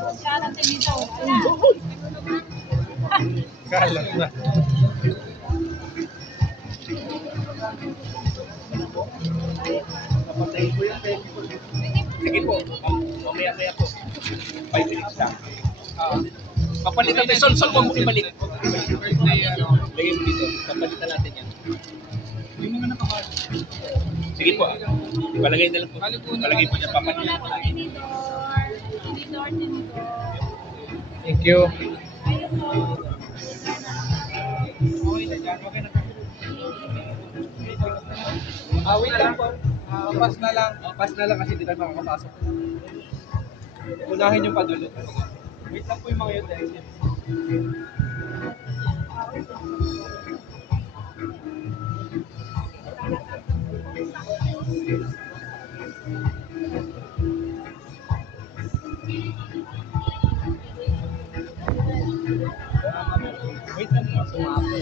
Kalat dito. Kalat na. Papatayin ko yung baby ko. Sige po. Mamaya-maya po. 5 minutes lang. Papalitan tayo. Sol, huwag mo ibalik. Lagay mo dito. Papalitan natin yan. Yung mga nakakala. Sige po. Palagay na lang po. Palagay po niya. Papalitan po lagi. Thank you. Wait lang po. Pass na lang. Pass na lang kasi di tayo makakapasok. Unahin yung padulo. Wait lang po yung mga yun. Wait lang.